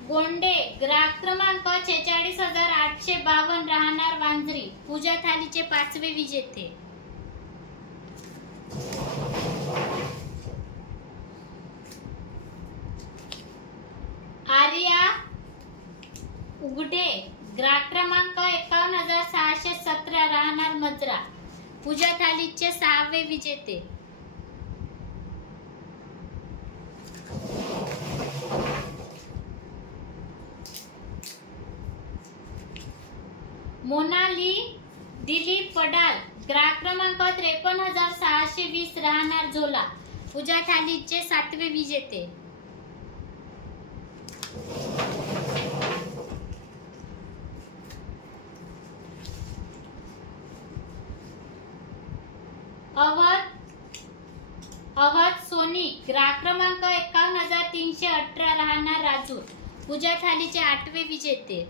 गोंडे ग्राहक क्रमांक 46,852 राहणार वांजरी. पूजा थालीचे 5वे विजेते. आर्या उगडे ग्राहक क्रमांक 51,617 राहणार मजरा. पूजा थालीचे 6वे विजेते. मोनाली दिलीप पडाल ग्राहक क्रमांक 53,620 राहणार झोला. पूजा थालीचे 7वे विजेते. अवध सोनी ग्राहक क्रमांक 51,318 राहणार राजूर. पूजा थालीचे 8वे विजेते.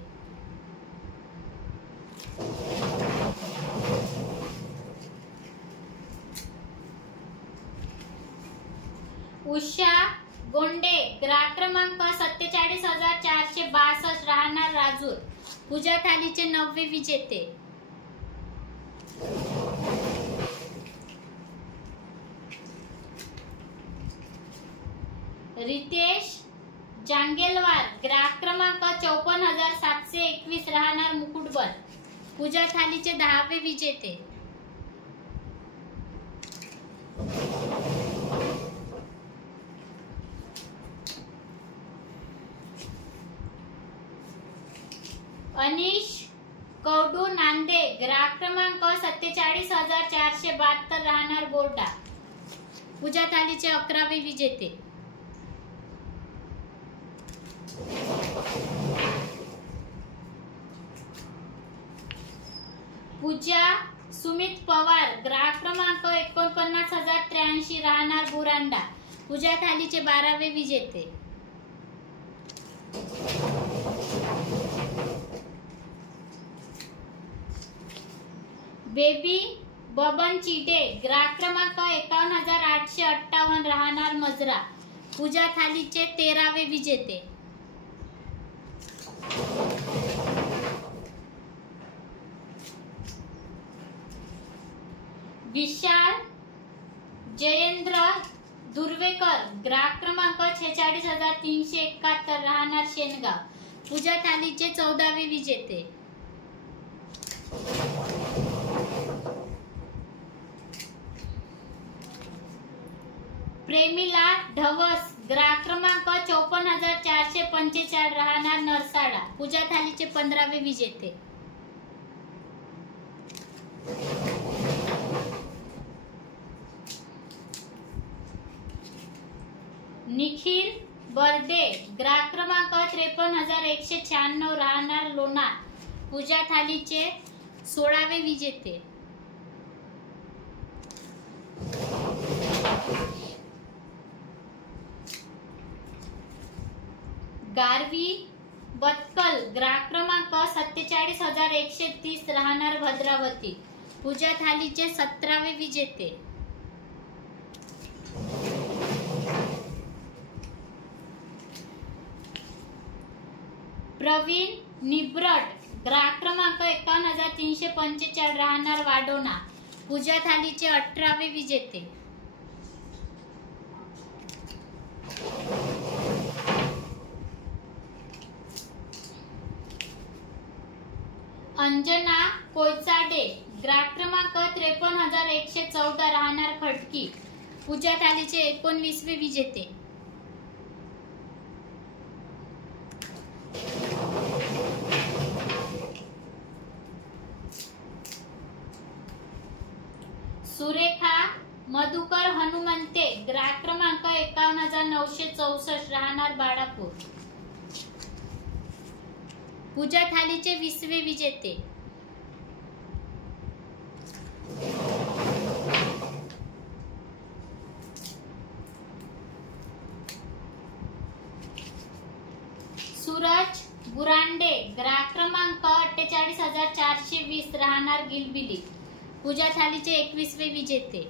उषा गोंडे ग्राहक क्रमांक 47,462 राहणार राजूर. पूजा थालीचे 9वे विजेते. रितेश जांगेलवार ग्राहक क्रमांक 54,721 राहणार मुकुटबर. पूजा थालीचे 10वे विजेते. अनिश कौडू नांदे ग्राहक क्रमांक 47,472 राहणार बोर्डा. पूजा थालीचे 11वे विजेते. पूजा सुमित पवार ग्राहक क्रमांक 49,083 राहणार बुरांडा. पूजा थालीचे 12वे विजेते. बेबी बबन चिडे ग्राहक क्रमांक 51,858 राहणार मजरा. पूजा थालीचे 13वे विजेते. विशाल जयेंद्र दुर्वेकर ग्राहक क्रमांक 46,371 राहणार शेनगाव. पूजा थालीचे 14वे विजेते. प्रेमिला ढवस ग्राहक क्रमांक 54,445 राहणार नरसाडा. पूजा थालीचे 15वे विजेते. निखिल बर्डे ग्राहक क्रमांक 53,196 राहणार लोणार. पूजा थालीचे 16वे विजेते. गारवी बत्कल ग्राहक क्रमांक 47,130 राहणार भद्रावती. पूजा थालीचे 17वे विजेते. प्रवीण निब्रट ग्राहक क्रमांक 51,345 राहणार वाडोना. पूजा थालीचे 18वे विजेते. अंजना कोयचाडे ग्राहक क्रमांक 53,114 राहणार खडकी. पूजा थालीचे 19वे विजेते. सुरेखा मधुकर हनुमंते ग्राहक क्रमांक 51,964 राहणार बाळापूर. पूजा थालीचे 20वे विजेते. सूरज बुरांडे ग्राहक क्रमांक 48,420 राहणार गिलबिली. पूजा थालीचे 21वे विजेते.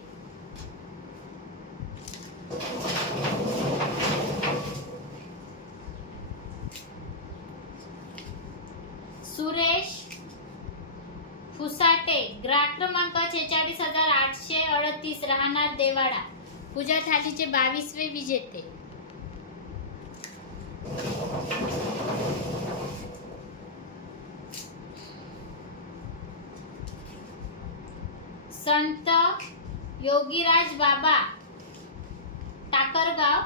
सुरेश फुसाटे ग्राहक क्रमांक 46,838 राहणार देवाडा. पूजा थालीचे 22वे विजेते. संत योगीराज बाबा टाकरगाव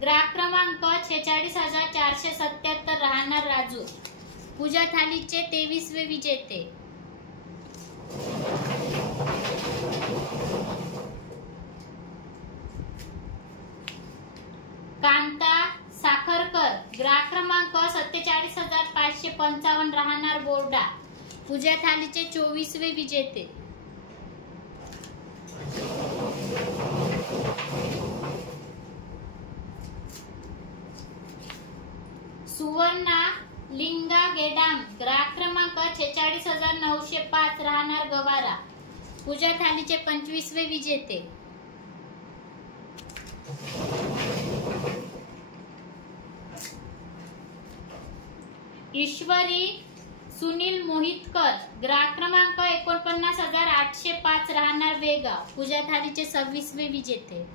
ग्राहक क्रमांक 46,477 राहणार राजूर. पूजा थालीचे 23वे विजेते. कांता साखरकर ग्राहक क्रमांक 47,555 राहणार बोर्डा. पूजा थालीचे 24वे विजेते. सुवर्णा लिंगा गेडाम ग्राहक क्रमांक 46,905 राहणार गवारा. पूजा थालीचे 25वे विजेते. ईश्वरी सुनील मोहितकर ग्राहक क्रमांक 49,805 राहणार वेगाव. पूजा थालीचे 26वे विजेते.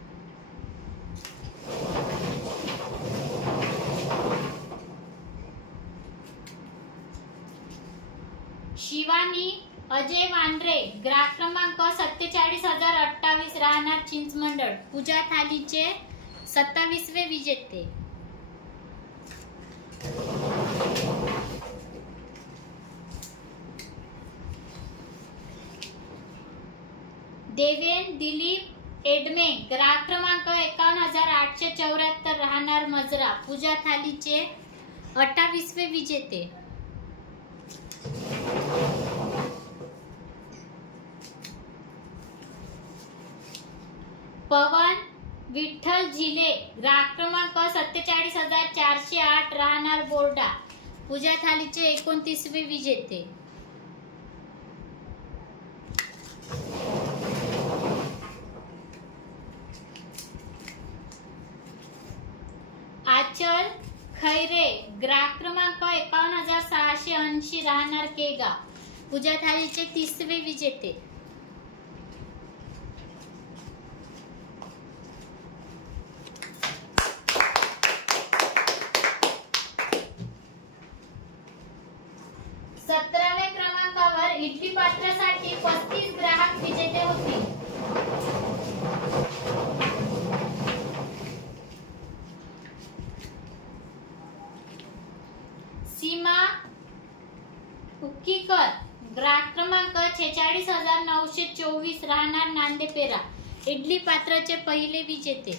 शिवानी अजय वांद्रे ग्राहक क्रमांक 47,028 राहणार चिंचमंडळ. पूजा थालीचे 27वे विजेते. देवेन दिलीप एडमे ग्राहक क्रमांक 51,874 राहणार मजरा. पूजा थालीचे 28वे विजेते. पवन विठ्ठल झिले ग्राहक क्रमांक 47,408 राहणार बोर्डा. पूजा थालीचे 29वे विजेते. आचल खैरे ग्राहक क्रमांक 51,680 राहणार केगाव. पूजा थालीचे 30वे विजेते. सतराव्या क्रमांकावर इडली पात्रासाठी 35 ग्राहक विजेते होते. सीमा उक्कीकर ग्राहक क्रमांक 46,924 राहणार नांदेपेरा. इडली पात्राचे पहिले विजेते.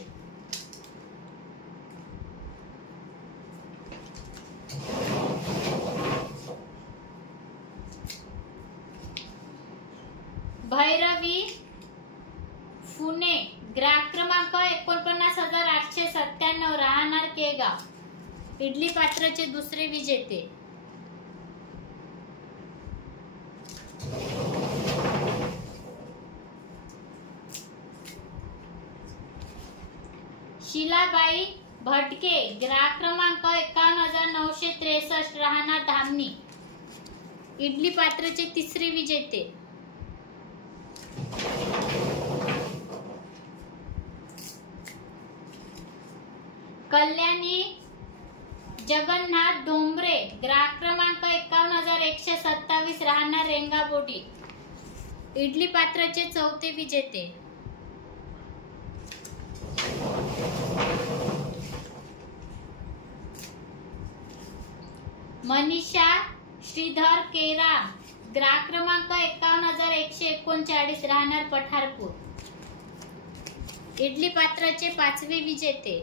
भैरवी फुने ग्राहक क्रमांक 49,897 राहणार केगाव. इडली पात्राचे दुसरे विजेते. शीलाबाई भटके ग्राहक क्रमांक 51,963 राहणार धामणी. इडली पात्राचे तिसरे विजेते. कल्याणी जगन्नाथ डोंबरे ग्राहक क्रमांक 51,127 राहणार रेंगाबोडी. इडली पात्राचे चौथे विजेते. मनीषा श्रीधर केराम ग्राहक क्रमांक 51,139 राहणार पठारपूर. इडली पात्राचे पाचवे विजेते.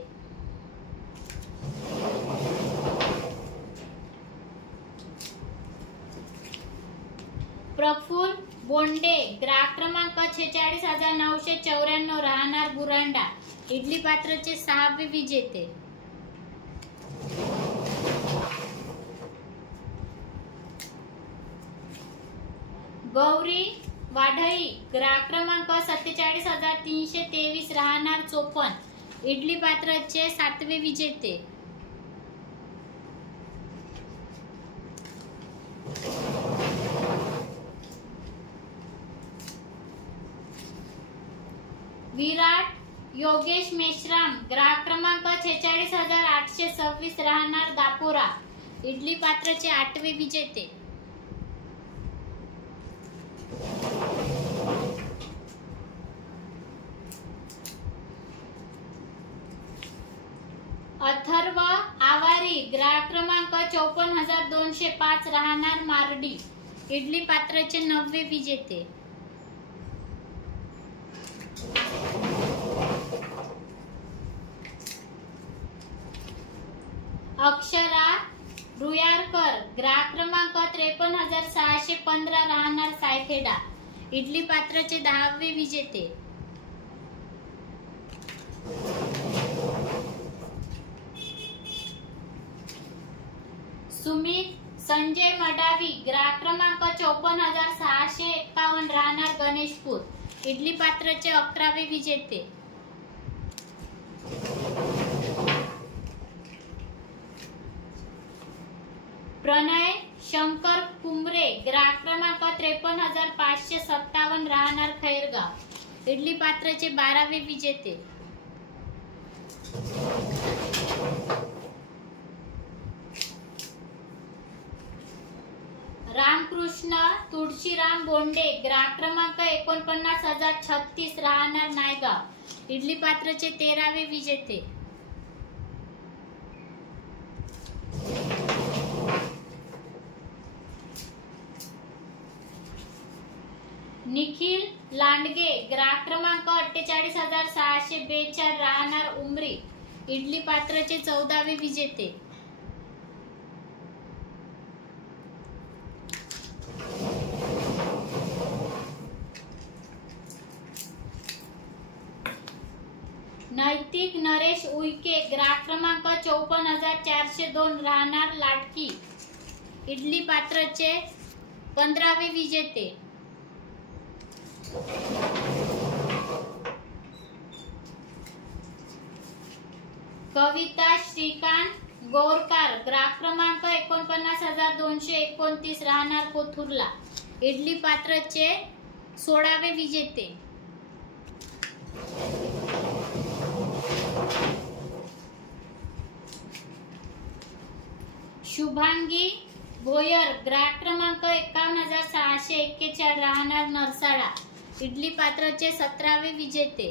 प्रफुल्ल बोंडे ग्राहक क्रमांक 46994 राहणार बुरांडा इडली पात्रचे 6वे विजेते. गौरी वाढई ग्राहक क्रमांक 47323 राहणार चोपन इडली पात्रचे 7वे विजेते. विराट योगेश मेश्राम ग्राहक क्रमांक 46826 राहणार दापोरा इडली पात्रचे 8वे विजेते. अथर्व आवारी ग्राहक क्रमांक 54205 राहणार मारडी इडली पात्रचे 9वे विजेते. अक्षरा रुयारकर ग्राहक क्रमांक 53615 राहणार सायखेडा इडली पात्रचे 10वे विजेते. सुमित संजय मडावी ग्राहक क्रमांक 54651 राहणार गणेशपूर इडली पात्रचे 11वे विजेते. प्रणय शंकर कुंबरे ग्राहक क्रमांक 53557 राहणार खैरगाव इडली पात्रचे 12वे विजेते. रामकृष्ण तुळशीराम बोंडे ग्राहक क्रमांक 49036 राहणार नायगाव इडली पात्रचे 13वे विजेते. निखिल लांडगे ग्राहक क्रमांक 48642 राहणार उमरी इडली पात्रचे 14वे विजेते. नैतिक नरेश उईके ग्राहक क्रमांक 54402 राहणार लाटकी इडली पात्रचे 15वे विजेते. कविता श्रीकांत गोरकार ग्राहक क्रमांक 49229 राहणार कोथुरला इडली पात्रचे 16वे विजेते. शुभांगी भोयर ग्राहक क्रमांक 51641 राहणार नरसाळा इडली पात्रचे 17वे विजेते.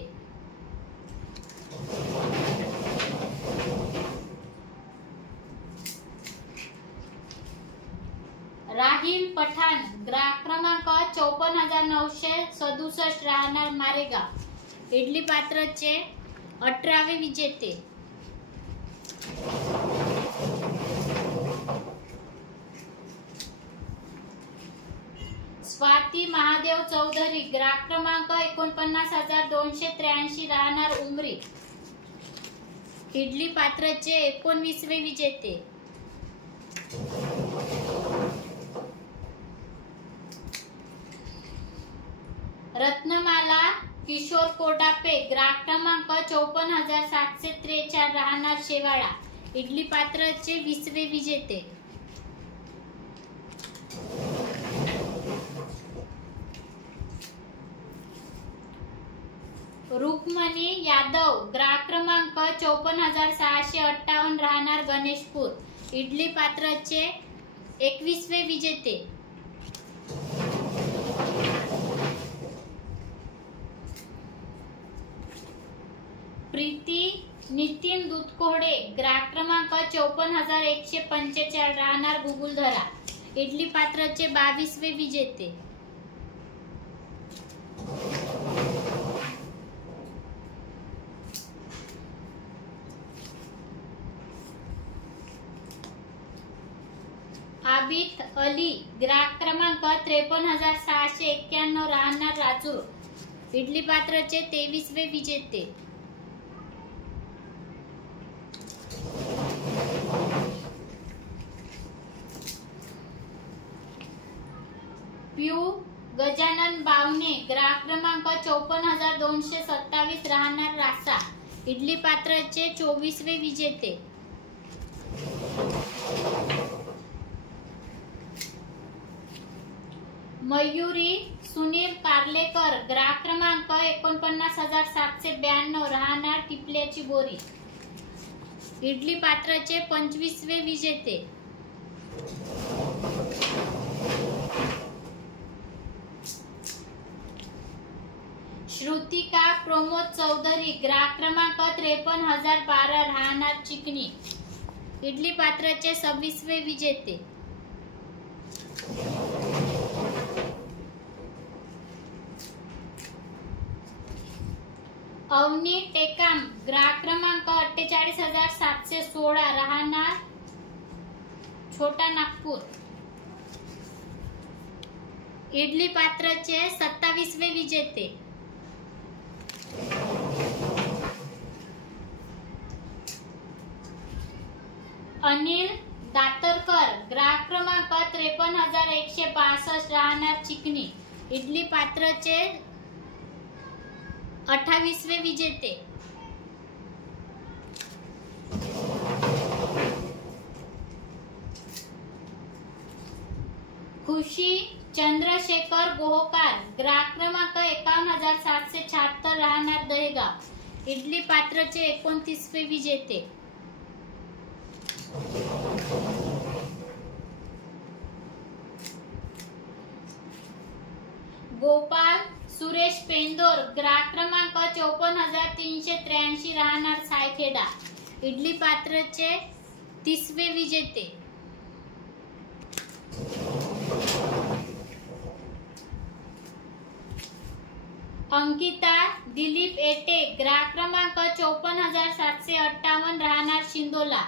राहिल पठाण ग्राहक क्रमांक 54967 राहणार मारेगाव इडली पात्रचे 18वे विजेते. स्वाती महादेव चौधरी ग्राहक क्रमांक 49283 राहणार उमरी इडली पात्रचे 19वे विजेते. रत्नमाला किशोर कोडापे ग्राहक क्रमांक 54743 राहणार शेवाळा इडली पात्रचे 20वे विजेते. रुक्मणी यादव ग्राहक क्रमांक 54658 राहणार गणेशपूर इडली पात्रचे 21वे विजेते. प्रीती नितीन दुधकोडे ग्राहक क्रमांक 54145 राहणार गुगुलधरा इडली पात्रचे 22वे विजेते. आबिद अली ग्राहक क्रमांक 53,691 राहणार राजूर, इडली पात्रचे 23वे विजेते. प्यू गजानन बावणे ग्राहक क्रमांक 54,227 राहणार रासा, इडली पात्रचे 24वे विजेते. मयुरी सुनील कारलेकर ग्राहक क्रमांक 49,792 राहणार टिपल्याची बोरी, इडली पात्रचे 25वे विजेते. श्रुतिका प्रमोद चौधरी ग्राहक क्रमांक 53,012 राहणार चिकणी, इडली पात्रचे 26वे विजेते. अवनी टेकाम ग्राहक क्रमांक 48,716 राहणार छोटा नागपूर, इडली पात्रचे 27वे विजेते. अनिल दातरकर ग्राहक क्रमांक 53,162 राहणार चिकणी, इडली पात्रचे 28वे विजेते. खुशी चंद्रशेखर गोहकार ग्राहक क्रमांक 51,776 राहणार दहेगाव, इडली पात्रचे 29वे विजेते. गोपाल सुरेश पेंदोर ग्राहक क्रमांक 54,383 राहणार सायखेडा, इडली पात्रचे 30वे विजेते. अंकिता दिलीप एटे ग्राहक क्रमांक 54,758 राहणार शिंदोला,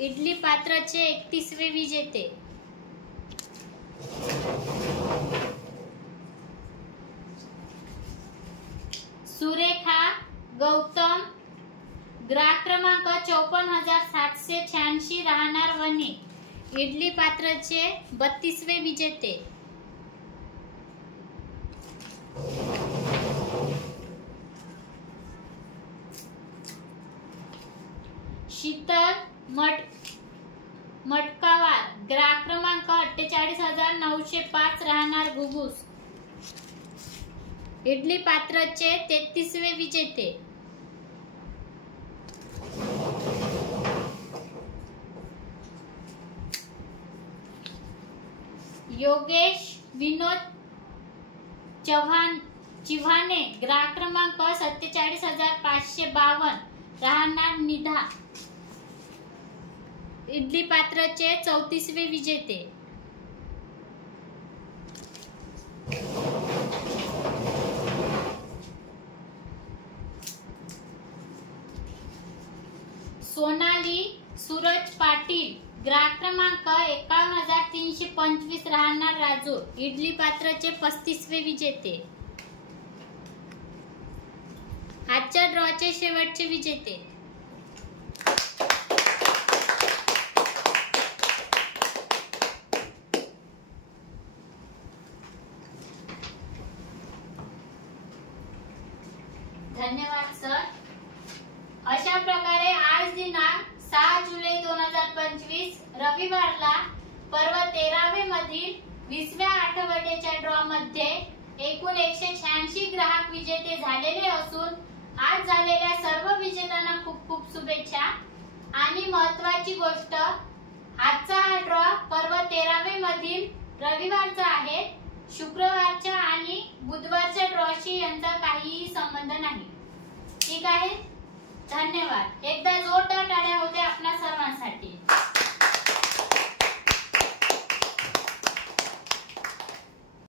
इडली पात्रचे 31वे विजेते. सुरेखा गौतम ग्राहक क्रमांक 54,786 राहणार वणी, इडली पात्रचे 32वे विजेते. शीतल मटकावार ग्राहक क्रमांक 48,905 राहणार घुगुस, इडली पात्रचे 33वे विजेते. योगेश विनोद चिव्हाणे ग्राहक क्रमांक 47,552 राहणार निधा, इडली पात्रचे 34वे विजेते. सोनाली सूरज पाटील ग्राहक क्रमांक 51,325 राहणार राजूर, इडली पात्रचे 35वे विजेते. आजच्या ड्रॉचे शेवटचे विजेते धन्यवाद सर. अशा प्रकारे आज दिनांक 6 जुलै 2025 रविवारला पर्व 13वे मधील 20व्या आठवड्याच्या ड्रॉ मध्ये एकूण 186 ग्राहक विजेते झालेले असून आज झालेल्या सर्व विजेत्यांना खूप खूप शुभेच्छा. आणि महत्त्वाची गोष्ट, आजचा हा ड्रॉ पर्व 13वे मधील रविवारचा आहे. शुक्रवारच्या आणि बुधवारच्या ड्रॉशी यांचा काहीही संबंध नाही. ठीक आहे. धन्यवाद. एकदा जोरदार टाळ्या होत्या आपल्या सर्वांसाठी.